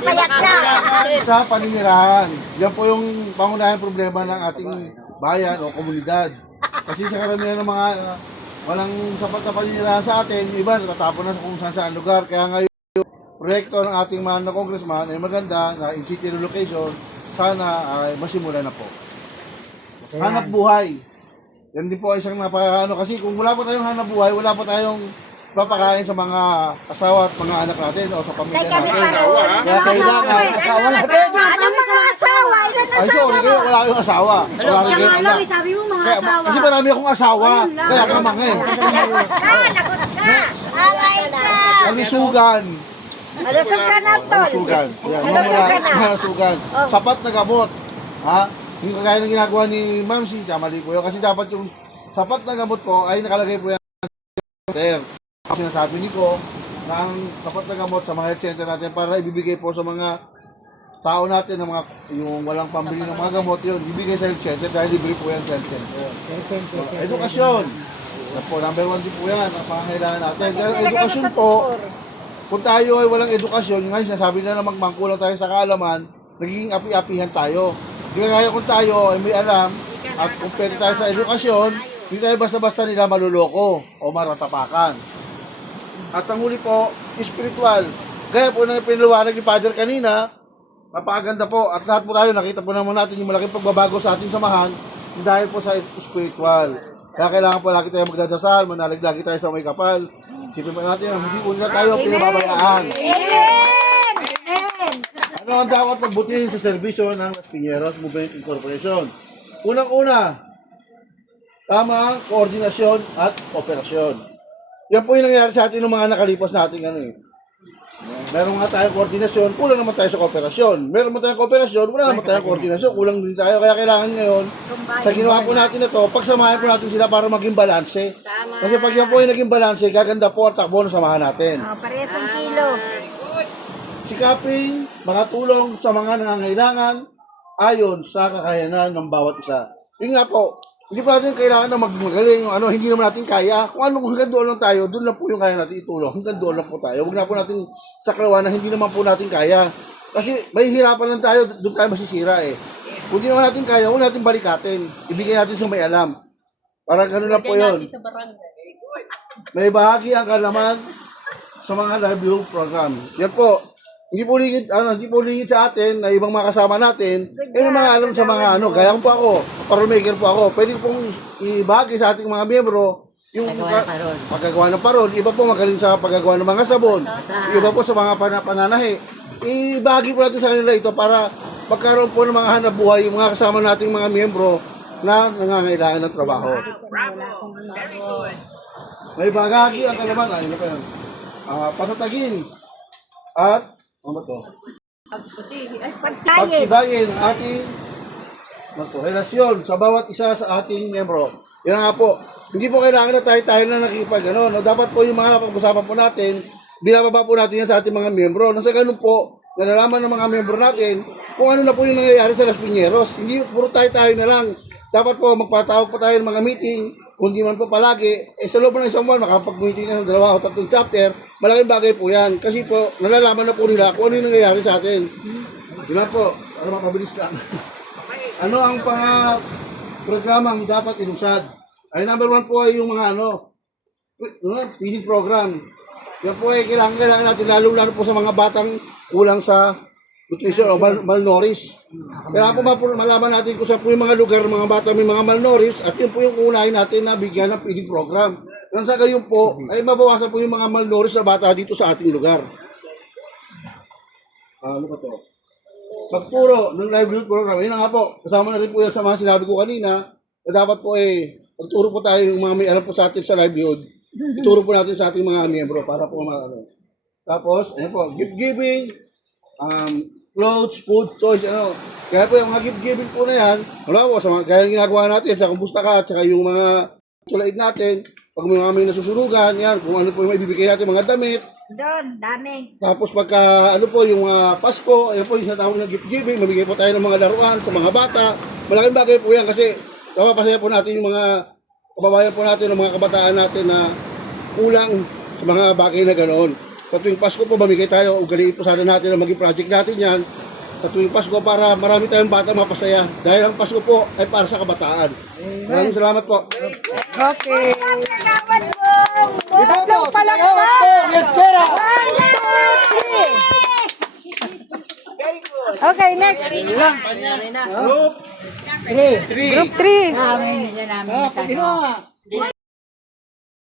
Papayat ka. Sa paninirahan. Yan po yung pangunahing problema ng ating bayan o komunidad. Kasi sa karamihan ng mga walang sapat na paninirahan sa atin, yung iba natatapon na sa kung saan lugar. Kaya ngayon, yung proyekto ng ating mahal na congressman ay maganda na in city relocation, sana ay masimulan na po. Hanap buhay. Yan din po isang napakaano. Kasi kung wala po tayong hanap buhay, wala po tayong papakain sa mga asawa at mga anak natin o sa pamilya Kay kami natin. pa rin. Kaya kailangan, Asawa natin. Anong mga asawa? Ilan ay asawa sorry, mo? wala kayong asawa. Wala rin kayong anak. Sabi mo mga Kaya, asawa. kasi marami akong asawa, kaya kamangin. Lagot ka. Aray ka. Kalusugan. Malusog ka na, tol. Kalusugan. Yan, Malusog ka na. kalusugan. Sapat na gamot. Ha? Yung kagaya ng ginagawa ni Ma'am C, mali po yun. Kasi dapat yung sapat na gamot po ay nakalagay po yan sa center. Kasi sinasabi ni ko, na ang sapat na gamot sa mga health center natin para ibibigay po sa mga tao natin ng mga yung walang pambili ng mga gamot yun, ibigay sa health center dahil libre po yan sa health center. Edukasyon. Yan po, number 1 din po yan ang pangangailangan natin. Dahil edukasyon po, kung tayo ay walang edukasyon, ngayon sinasabi na magmangkulang tayo sa kaalaman, nagiging api-apihan tayo. Hindi kaya kung tayo ay may alam at kung pwede tayo sa edukasyon, hindi tayo basta-basta nila maluloko o maratapakan. At ang huli po, spiritual. Gaya po nang pinaliwanag ni Father kanina, napakaganda po. At lahat po tayo, nakita po naman natin yung malaking pagbabago sa ating samahan dahil po sa spiritual. Kaya kailangan po lagi tayo magdadasal, manalig lagi tayo sa may kapal. Sipin po natin, hindi po nila tayo pinababayaan. Amen! Ano ang dapat pagbutihin sa serbisyo ng Las Piñeras Movement Incorporation? Unang-una, tamang koordinasyon at operasyon. Yan po yung nangyari sa atin ng mga nakalipas natin Meron nga tayong koordinasyon, kulang naman tayo sa kooperasyon. Meron naman tayong kooperasyon, wala naman tayong koordinasyon, kulang din tayo. Kaya kailangan ngayon, sa ginawa po natin na to, pagsamahan po natin sila para maging balanse. Kasi pag yan po yung naging balanse, gaganda po ang takbo ng samahan natin. Parehas ang kilo. Sikaping makatulong sa mga nangangailangan ayon sa kakayanan ng bawat isa. Yun nga po, hindi pa natin kailangan na magmagaling, hindi naman natin kaya. Kung hanggang doon lang tayo, doon lang po yung kaya natin itulong. Hanggang doon lang po tayo. Huwag na po natin saklawan na hindi naman po natin kaya. Kasi may hirapan lang tayo, doon tayo masisira eh. Kung hindi naman natin kaya, huwag natin balikatin. Ibigay natin sa may alam. Parang gano'n lang po yun. May bahagi ang kalaman sa mga livelihood program. Yan po. Hindi po lingid sa atin na ibang mga kasama natin, may mga alam sa mga gaya ko po ako, parol maker po ako, pwede pong ibahagi sa ating mga miyembro yung paggagawa ng parol, iba po magaling sa paggagawa ng mga sabon, iba po sa mga pananahi. Ibahagi po natin sa kanila ito para magkaroon po ng mga hanap buhay yung mga kasama nating mga miyembro na nangangailangan ng trabaho. May bahagi ang kalaman, ayun na pa yun. Patatagin at ano ba ito? Pagtibayin ang ating relasyon sa bawat isa sa ating miyembro. Yan nga po. Hindi po kailangan na tayo na nakipag dapat po yung mga napag-usapan po natin, binababa po natin yan sa ating mga miyembro. Nasa ganun po, nalalaman ng mga miyembro natin kung ano na po yung nangyayari sa Las Piñeros. Hindi puro tayo na lang. Dapat po magpatawag po tayo ng mga meeting, kung di man po palagi, sa loob ng isang buwan, makapag-meeting na ng 2 o 3 chapter, malaking bagay po yan. Kasi po, nalalaman na po nila kung ano yung nangyayari sa atin. Diba po? Mapabilis lang. Ano ang programang dapat ilusad? Ay, number 1 po ay yung mga feeding program. Yan po ay kailangan natin, lalo po sa mga batang kulang sa nutrition o malnourished. Kailangan po malaman natin kung saan po yung mga lugar, mga bata may mga malnourished at yun po yung unahin natin na bigyan ng feeding program. Nang sa gayon po, ay mabawasan po yung mga malnourished na bata dito sa ating lugar. Ano ba ito? Pagturo ng livelihood program, yun nga po, kasama na rin po yan sa mga sinabi ko kanina, na dapat po pagturo po tayo yung mga may alam po sa atin sa livelihood, ituro po natin sa ating mga miyembro para po Tapos, ayan po, gift giving, clothes, food, toys, Kaya po yung mga gift giving po na yan, wala po, kaya yung ginagawa natin sa Kumusta Ka, at saka yung mga tulaid natin, pag may nasusunugan, yan, kung ano po yung ibibigay natin, mga damit. Doon, dami. Tapos pagka, po yung Pasko, ayan po yung sinatawag ng gift giving, mamigay po tayo ng mga laruan sa mga bata. Malaking bagay po yan kasi napapasaya po natin yung mga kababayan po natin, ng mga kabataan natin na kulang sa mga bagay na ganoon. sa tuwing Pasko po, mamigay tayo. Ugaliin po sana natin na maging project natin yan sa tuwing Pasko para marami tayong bata mapasaya. Dahil ang Pasko po ay para sa kabataan. Maraming salamat po. Okay. Salamat po. Tatlong palakpak. Yes, Kera! 1, 2, 3. Okay, next. Group 3. Namin na namin.